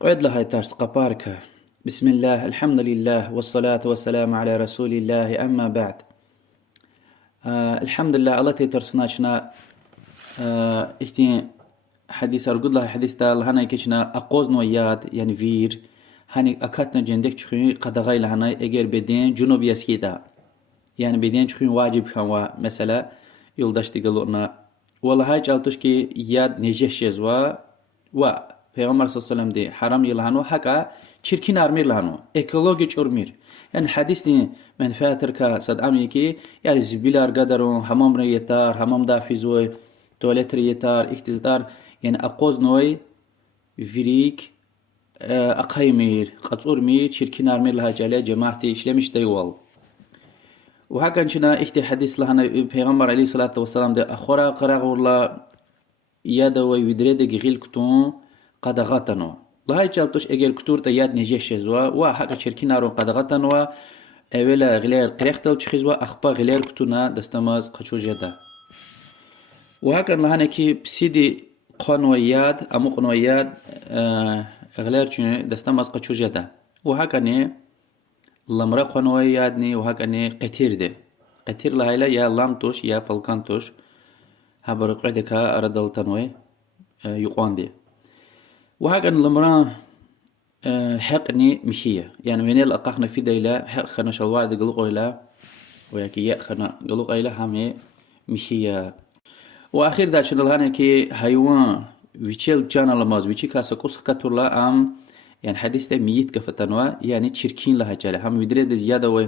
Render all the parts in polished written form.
قعد لها ترس قبارك. بسم الله، الحمد لله، والصلاة والسلام على رسول الله، أما بعد. الحمد لله الله ترسناشنا. إحتي حديث أرجو الله حديث تال هنا كشنا أقوز نوياد يعني فير هني أكتنا جندك تخيل قدغاي لهنا إجر بدين جنوب يسكيدا يعني بدين تخيل واجب خوا مثلا يلدش تقولنا والله هاي جالتوش كي ياد نجيش يزوا و Peygamber sallallahu aleyhi ve sellem de haram yılhanu haka çirkin armir lahanu ekologi çurmir yani hadis ni menfaatır ka sad ami ki yani zibilar gadarun hamam yetar hamam da fizoy tuvalet yetar ihtizar yani aqoz noy virik aqaymir qaturmir çirkin armir laha cale cemaati işlemiş deyval وهكذا شنا إحتي حديث لهنا Peygamber aleyhissalatu vesselam de akhora qaragurla yada ve vidrede gil kutun قدغتنو لهاي جالتوش اجل كتور تياد نجيش زوا وا حق شركينا رو قدغتنو اولا غلير قريختل تشخيزوا اخبا غلير كتونا دستماز قچو جدا وهكذا لهانكي بسيدي قنويات امو قنويات غلير چون دستماز قچو جدا وهكذا لمرا قنويات ني وهكذا قتير دي قتير لهايلا يا لامتوش يا فالكانتوش هبر قيدكا اردلتنوي يقوان دي وهكذا الامرأة حقني مشية يعني من الأقاقنا في ديلا حق خنا شلوار قلق إلى وياكي يا خنا قلق إلى همي مشية وآخر ذا شنو هنا كي حيوان ويشيل جانا لماز ويشي كاسا قص كتورلا أم يعني حديث ده ميت كفتنوا يعني تشركين لها جالة هم يدري زيادة و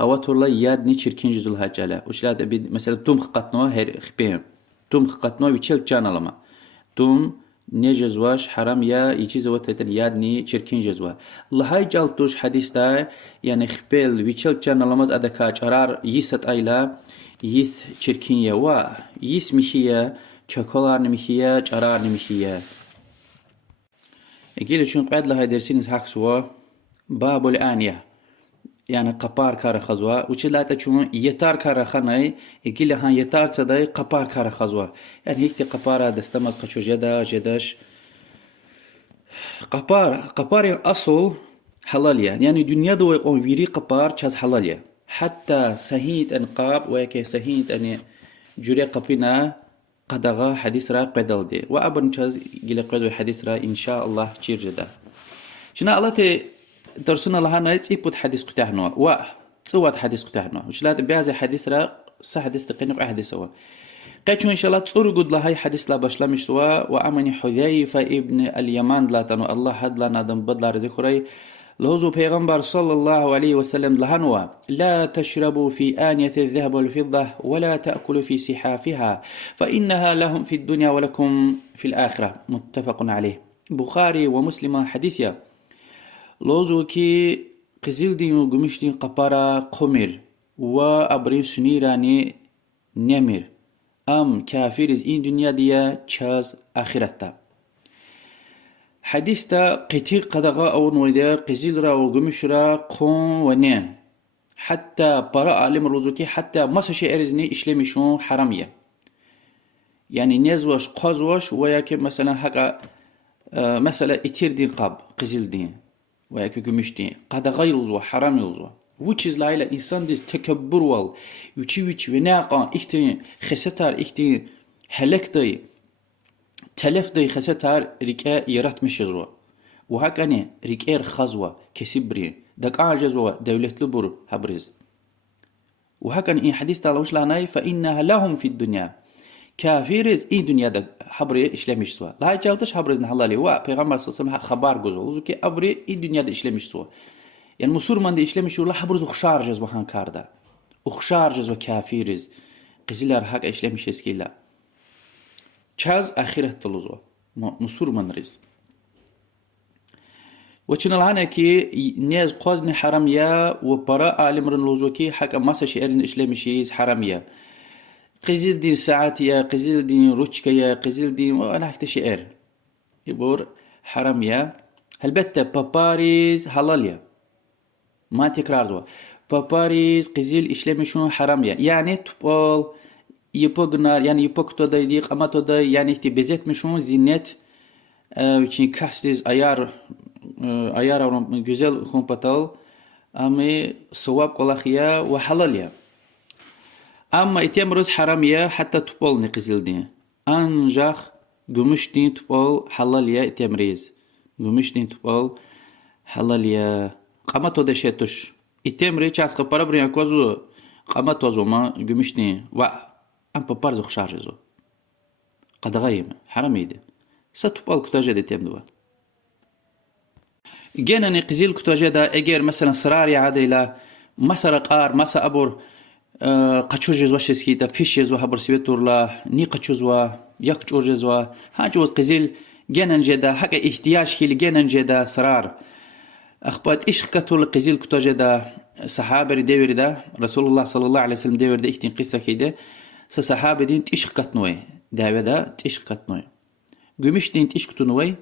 أواتورلا ياد ني تشركين جزء لها جالة وش لا مثلا توم خقتنوا هير خبيم توم خقتنوا ويشيل جانا لما توم نجزواش حرام يا يجي زوات تن يادني شركين جزوا الله هاي جالتوش حديث دا يعني خبيل ويشل كان لماز أدكا قرار يست أيلا يس شركين يا وا يس مشيا شكولار نمشيا قرار نمشيا أجيل شون قاعد لها درسين حق سوا باب الآنية يعني قبار كار خزوا وشلا تشون يتار كار خناي يقول لها يتار صداي قبار كار خزوا يعني هيك قبارة دستمز قشو جدا جداش قبار يعني أصل حلالية يعني دنيا دو يقوم فيري قبار شاز حلالية حتى سهيت أنقاب ويك سهيت أن جري قبنا قدغا حديث را قدل دي وأبن شاز يقول قدو حديث را إن شاء الله تشير جدا شنا الله درسنا لها نايت يبود حديث قتاحنا و تصوت حديث قتاحنا وش لا بيعزي حديث را صح حديث تقينق أحدث سوا قيتشو إن شاء الله تصور قد لهاي حديث لا بشلمش سوا وأمني حذيفة ابن اليمان لا تنو الله حد لنا دم بدل رزقري لهزو پیغمبر صلى الله عليه وسلم لهنوا لا تشربوا في آنية الذهب والفضة ولا تأكلوا في سحافها فإنها لهم في الدنيا ولكم في الآخرة متفق عليه بخاري ومسلم حديثيا لوزو كي قزيل دين وقمش دين قبارا قمر وأبرين سنيراني نمر أم كافر إن دنيا ديا تشاز آخرتا حديث تا قتير قدغا أو نويدا قزيل را وقمش را قون ونين حتى براء علم الرزوكي حتى مساشي أرزني إشلمشون حرامية يعني نزوش قازوش وياكي مثلا حقا مثلا إتير دين قاب قزيل دين وياك gümüştü. Qadağay oldu, haram oldu. Which is layla insan diz tekebbür wal. Which ve naqa ihti khasatar ihti halakti telefdi khasatar rika yaratmış yazwa. وهكذا ريكير خزوة كسبري دك أعجز دولة لبر هبرز وهكذا إن حديث تعالى وش لعناي فإنها لهم في الدنيا كافرز إن دنيا دك حبري إشلمش سوا لا جالتش حبرز نحلالي وا پیغمبر صلى الله عليه وسلم خبر جوزو وزكي أبري إن دنيا دك إشلمش سوا يعني مسور من دك إشلمش ولا حبرز خشارجز وهان كاردا وخشارجز وكافرز قزيلار حق إشلمش اسكيلا چاز آخرت تلوزو مسور من رز وچن الهانه كي نيز قوزن حرامية وبراء عالمرن لوزوكي حق مساشي أرزن إشلمشيز حرامية قزيل دين ساعاتية قزيل دين روشكية قزيل دين وأنا حكت شعر يبور حرامية هلبتة باباريز حلالية ما تكرار دوا باباريز قزيل إشلمشون حرامية يعني تبال يبقنار يعني يبقتو دا يديق أما تو دا يعني احتي بزيت مشون زينت وچين كاستيز أيار ayar avram güzel humpatal ama sıvap kolakya ve halal ya. Ama itemruz haram ya hatta tupol ne kızıldı. Ancak gümüş din tupol halal ya itemriz. Gümüş din tupol halal ya. Qama to deşetuş. İtemri çaska para briyan kozu qama tozu ma gümüş din. Wa am paparzo xarjezo. Qadagayım haram idi. Sa tupol kutaja de temduva. Gene qizil kutaja da eğer mesela sırar ya adıyla masara qar masa abur قچوج زوا شسکی تا پیش زوا حبر سویت ورلا نی قچو زوا یک چور زوا هاج وز قزیل جنن جدا حق احتیاج کیل جنن جدا سرار اخبات ايش كتول قزيل كتو جدا صحابه ديور دا رسول الله صلى الله عليه وسلم ديور دا اختين قصه كده صحابه دين ايش كتنوي داودا ايش كتنوي gümüş دين ايش كتنوي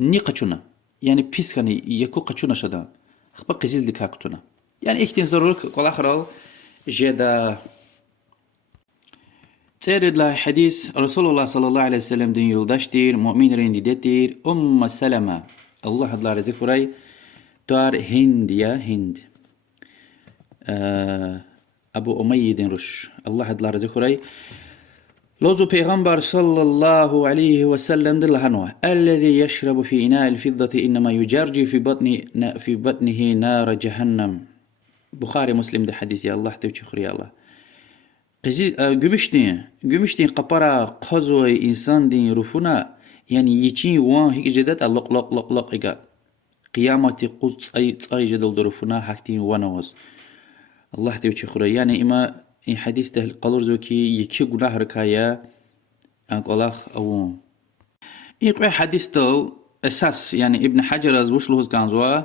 ني قچونا يعني بيس كان يكو قچونا شدا اخبا قزيل دكا كتونا يعني اختين ضروري كل اخر جدا ترد له حديث رسول الله صلى الله عليه وسلم دين يلدشتير مؤمن رنديدتير سلمة الله الله رزق فري تار هند يا هند أبو أمية دين رش الله الله رزق فري لوزو پیغمبر صلى الله عليه وسلم دلهنوه الذي يشرب في إناء الفضة إنما يجرجي في بطنه نار جهنم بخاري مسلم ده حديث يا الله توجه خري الله قزي gümüştün قبرا قزوي إنسان دين رفنا يعني يجي وان هيك جدت لق إيجا قيامتي قز أي جدل درفنا حكتين ونوز الله توجه خري يعني إما إن حديث ده قالور زوكي يكي جناه ركايا أن قلاخ أو إيه حديث ده أساس يعني ابن حجر از وصله كانزوا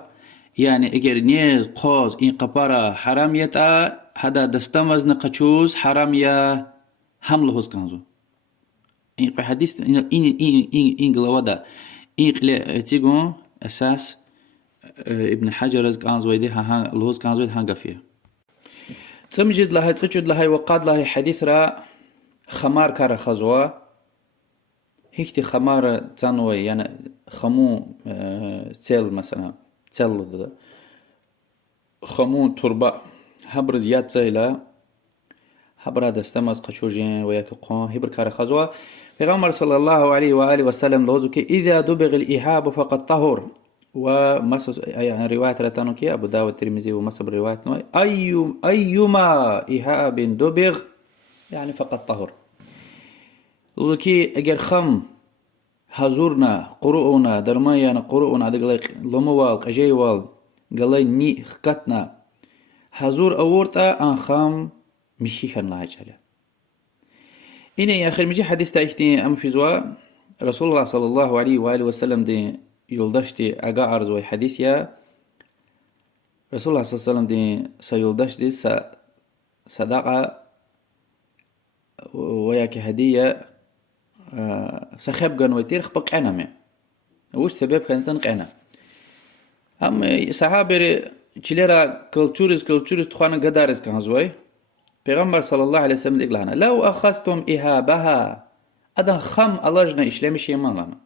يعني اگر نیز قاز این قپارا حرام یتا هدا دستمز نقچوز حرام یا حمل هوز کنزو این حدیث این گلودا این قل تيجون اساس ابن حجر از کنزو ده ها لوز کنزو هنگا فيه تمجد لها تجد لها وقاد لها حديث را خمار كار خزوا هيك خمار تنوي يعني خمو تيل مثلا تسلد خمون تربة حبر زياد سيلا حبر دستمز قشوجين وياك قان هبر كار خزوا پیغمبر صلى الله عليه وآله وسلم لوزك إذا دبغ الإهاب فقد طهر ومسس يعني رواية رتانوكي أبو داود الترمذي ومسب رواية نوي أيما إهاب دبغ يعني فقد طهر لوزكي أجر خم هزورنا قرؤنا درمايانا قرؤنا دقلق لموال قجيوال قلي ني خكتنا هزور أورتا أنخام مشيخا الله جل إني يا أخي مجي حديث تايختي أم في زوا رسول الله صلى الله عليه وآله وسلم دي يلدشتي أقا عرض حديث يا رسول الله صلى الله عليه وسلم دي سيلدشتي صدقة وياك هدية سخب قنوتير خبق أنا وش سبب كانت أنا هم صحابة چلرا كلتشوريز تخوانا قدارز كان زوي پیغمبر صلى الله عليه وسلم يقول لو أخذتم إهابها أدن خم ألاجنا إشلامي شيمان لنا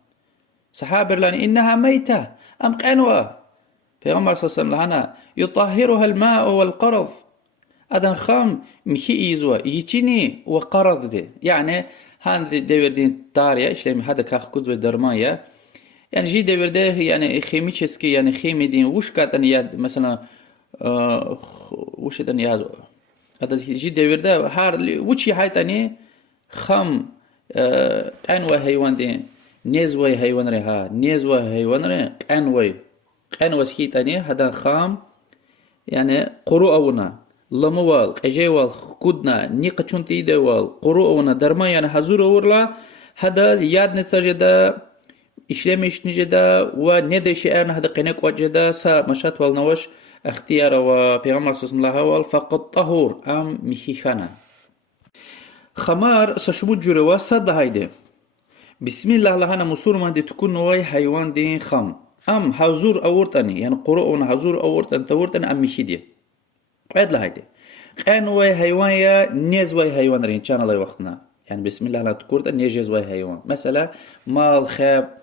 صحابة لنا إنها ميتة أم قنوة پیغمبر صلى الله عليه وسلم يطهرها الماء والقرض أدن خم مخي إيزوا يتيني وقرض دي يعني هان دور دين تاريا إشلامي هذا كاخ كذب درمايا يعني جي دور ده يعني خيميتشسكي يعني خيمي دين وش كاتن ياد مثلا وش دن ياد هذا جي دور ده هار وشي هاي تاني خم قنوة حيوان دين نزوة حيوان رها نزوة حيوان ره قنوة سكي تاني هذا خام يعني قروءنا لموال قجيوال كودنا نيقچون تيدوال قروءنا درما يعني حضور اورلا هذا ياد نتسجدا إشلامش نجدا وندش أنا هذا قناك وجدا سا مشات والنوش اختيار وبيغمر صلى الله عليه وسلم فقط طهور أم مخيخانا خمار سشبوت جروا صد هيدا بسم الله لهنا مصور ما دي تكون نواي حيوان دين خم أم حضور أورتني يعني قرؤنا حضور أورتن تورتن أم مخيدي قيد لهيدا قنواي حيوان يا نيزواي حيوان رين شان الله وقتنا يعني بسم الله لا تكورت نيجز واي حيوان مثلا مال خاب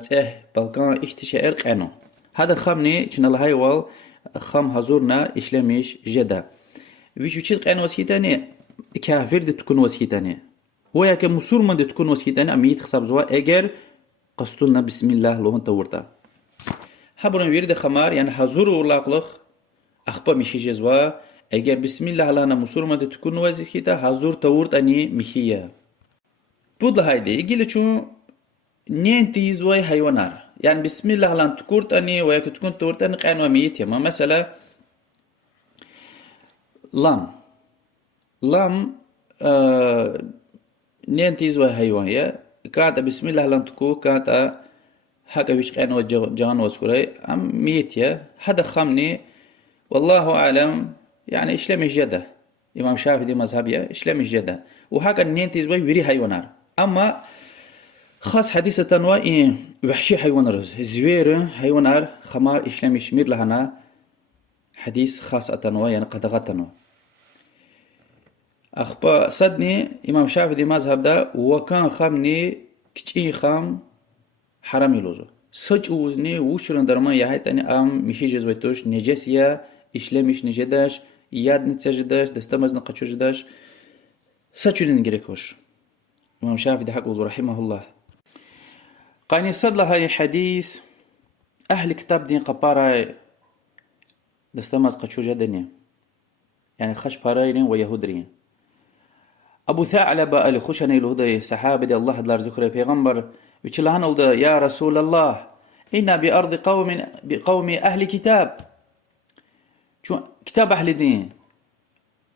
تسه بالكان اختشائر قانو هذا خمني كنا الهايوال خم هزورنا إشلاميش جدا ويش وشيت قانو وسيتاني كافر دي تكون وسيتاني ويا كمسلمان دي تكون وسيتاني أميت خصاب زوا أجر قصتنا بسم الله لون تورتا حبرن ويرد خمار يعني هزور ولاقلخ أخبا مشي جزوا أجر بسم الله لنا مسلمان دي تكون وسيتا هزور تورت أني مشيا بود هايدي يجي شو نينتي زواي حيوانار يعني بسم الله لان تكورت أني ويا تكون تورت أني قانو أميت يا ما مثلا لام نينتي زواي حيوان يا كانت بسم الله لان تكو كانت حاجة بيش قانو جان وسكري أم ميت يا هذا خمني والله أعلم يعني إسلام جدا إمام شافعي دي مذهبية إسلام جدا وهاك نينتي زواي وري حيوانار أما خاص حديثة تنوى وحشي حيوان رز زوير حيوانار خمار إسلامي شمير لهنا حديث خاص أتنوى يعني قدغتنو أخبا صدني إمام شافعي دي مذهب دا وكان خامني كتشي خام حرامي لوزو سج وزني وشرن درما يهيتني أم مشي جزويتوش نجاسيا إسلاميش نجداش ياد نتسجداش دستمز نقشوجداش سجلين نجريكوش إمام شافعي دي حق رحمه الله قاني صد لها حديث أهل كتاب دين قبارة دستمز قشوجة دنيا يعني خش بارايرين ويهودرين أبو ثعلبة اللي خشني الهدى صحابة دي الله دلار ذكره بيغمبر ويشلهن ولد يا رسول الله إنا بأرض بقوم أهل كتاب شو كتاب أهل دين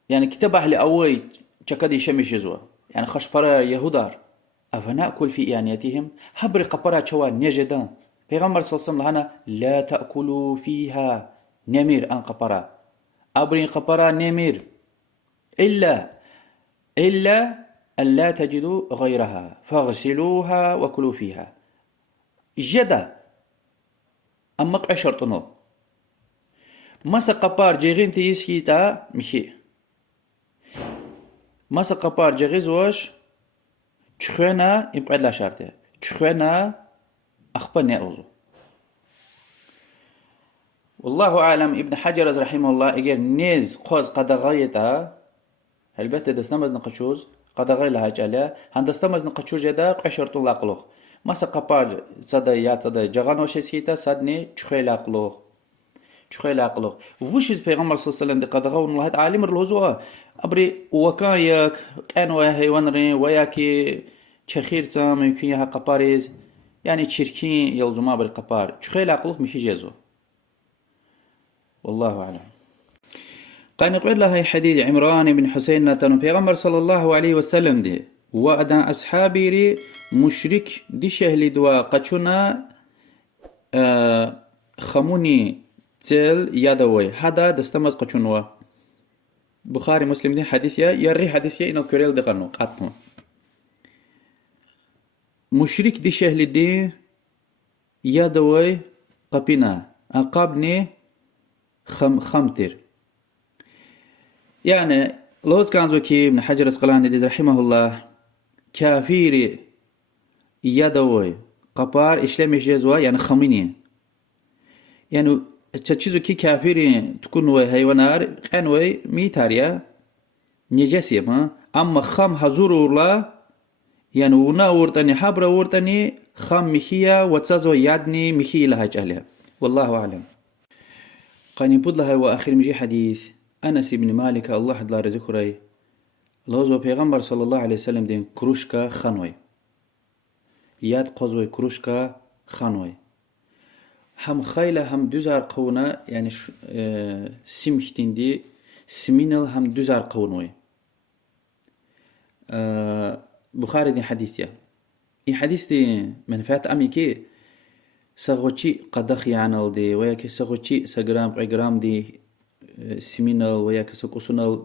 يعني كتاب أهل أوي شكدي شمش جزوا يعني خش برا يهودار أفنأكل في إعانيتهم حبر قبرة شوان نجدان بيغمبر صلى الله عليه وسلم لا تأكلوا فيها نمير أن قبرة أبرين قبرة نمير إلا أن لا تجدوا غيرها فاغسلوها وكلوا فيها جدا أما قشرتنو مسا قبار جيغين تيسكيتا مشي مسا قبار جيغيزوش تشخونا يبقى لا شرطة تشخونا أخبرني أوزو والله أعلم ابن حجر رحمه الله إجر نيز قوز قدغايتا البته دستمز نقشوز قدغاي لها جالا هندستمز نقشوز جدا قشرتون لاقلوخ مسا قبار صدى يا صدى جغان وشيسكيتا صدني تشخوي لاقلوخ وشيز پیغمبر صلى الله عليه وسلم دي قدغاون الله عالم الهزوء أبري وكايك كانوا هيوانرين وياكي تشخير تام يمكن يها قباريز يعني تشركين يلزما بالقبار تشخيل عقلك مشي جزو والله أعلم قال نقول لها حديث عمران بن حسين لتنو پیغمبر صلى الله عليه وسلم دي وأدان أصحابي ري مشرك دي شهل دوا قچونا خموني تل يادوي هذا دستمز قچونوا بخاري مسلم دي حديثيا يري حديثيا إنو كريل دقنو قاتنو مشرك دي شهل دي يادوي قبنا أقابني خمتر يعني لوز كان زوكي من حجر اسقلاني دي رحمه الله كافيري يادوي قبار إشلامي جزوا يعني خميني يعني تشيزو كي كافيري تكون وي هيوانار قنوي ميتاريا نجاسية ما أما خم هزور الله يعني ونا ورتني حبر ورتني خم مخيا وتزازو يادني مخي لها جهلها والله أعلم قاني بود لها وآخر مجي حديث أنس بن مالك الله دلار ذكري لوزو پیغمبر صلى الله عليه وسلم دين كروشكا خانوي ياد قوزوي كروشكا خانوي هم خيلة هم دوزار قونا يعني سمشتين دي سمينل هم دوزار قونوي بخاري دي حديثيا إي حديث دي منفعت أمي كي سغوشي قدخ يعنال دي وياكي سغوشي سغرام قيقرام دي سمينل وياكي سقوسونل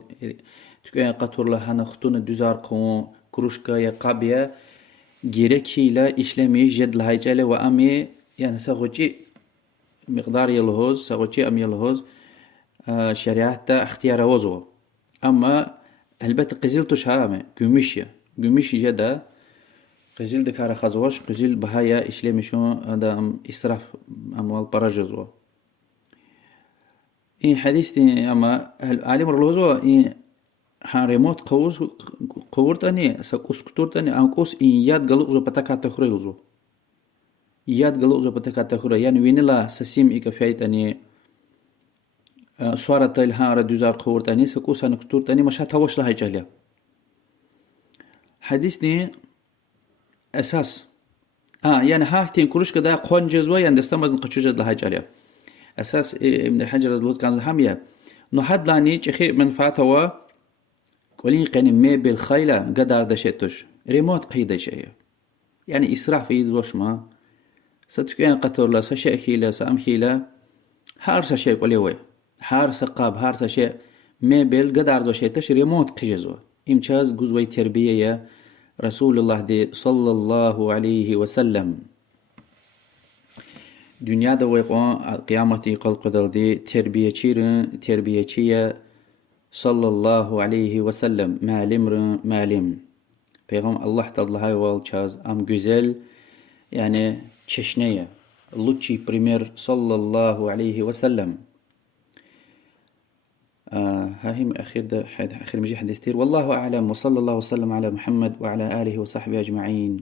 تكوين قطور لها خطون دوزار قون كروشكا يقابيا جيركي لا إشلامي جد لهاي جالي وأمي يعني سغوشي مقدار يلهوز سغوشي أم يلهوز شريعة اختيار وزو أما البت قزلتوش هامي قمشي جدا قزيل دكارة خزوش قزيل بهايا إشليمشو هذا إسراف أموال برجزوا. إيه حديثي أما عالم رلوزو إيه حارموت قورتني سكوسكتورتني أنكوس إن ياد قلوزو بتكا تخريلزو ياد قلوزو بتكا تخري يعني وينلا سسيم إيكا فايتني صورة الهارة دوزار قورتني سكوسا نكتورتني مشا توش لها جاليا حديثني أساس يعني هافتين كروش كدا قون جزوة يعني دستمز نقشوجد لها جاليا أساس ابن حجر الزلوت كان الحامية نحد لاني تخي منفعتوا قولين قاني مي بالخيلة قدار دشتوش ريموت قيدة شيء يعني إسراف في يدوش ما ستكون قطر لا سشيء خيلة سام خيلة هارس شيء قولي هارس قاب هارس شيء مي بال قدار دشتوش ريموت قيجزوا إمتاز جزوي تربية يا رسول الله دي صلى الله عليه وسلم dünyada ويقوان قيامتي قل قدر دي تربية sallallahu aleyhi ve sellem malim. Peygamber Allah tadlahay wal çaz am güzel yani çeşneye. Lучший пример sallallahu aleyhi ve sellem. هاهم آخر مجيء حديث والله أعلم وصلى الله وسلم على محمد وعلى آله وصحبه أجمعين.